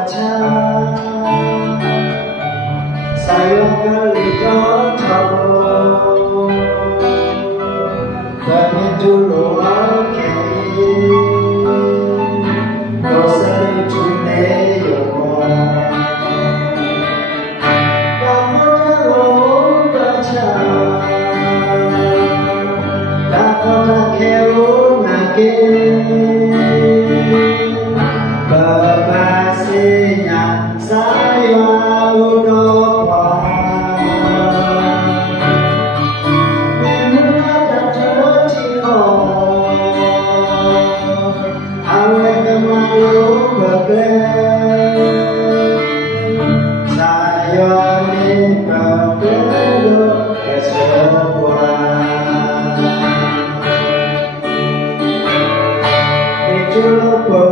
baca saya kali tahu kami dulu oke kau sering cuma kamu terlalu baca tak pernah kau Babasinya saya lupa Memula tak tercium Awal kemalu berbeda Saya ni berbeda kesebuah Itu lupa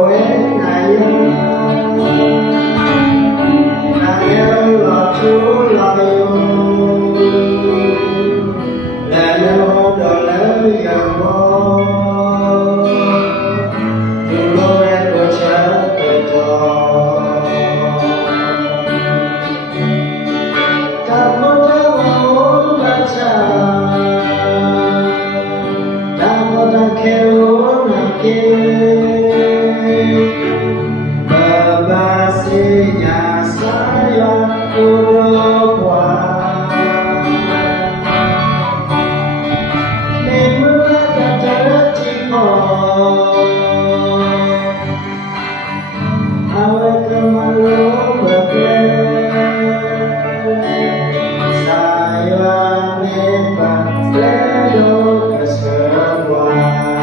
Babasinya saya lupa Memula tak tercium Awal kemalu berbeda Saya memang belum kesebuah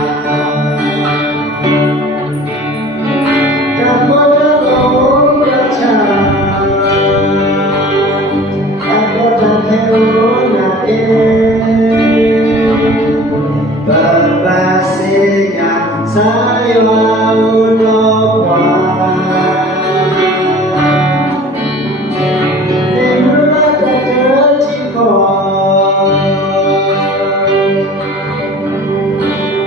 Babasinya saya lupa Memula tak tercium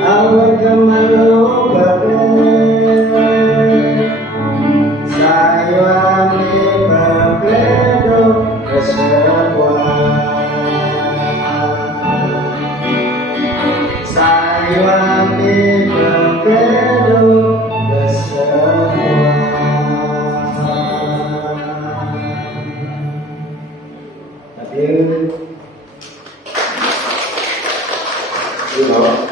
Awal kemalu berbeda Saya berbeda kesebuah Saya berbeda kesebuah Thank you.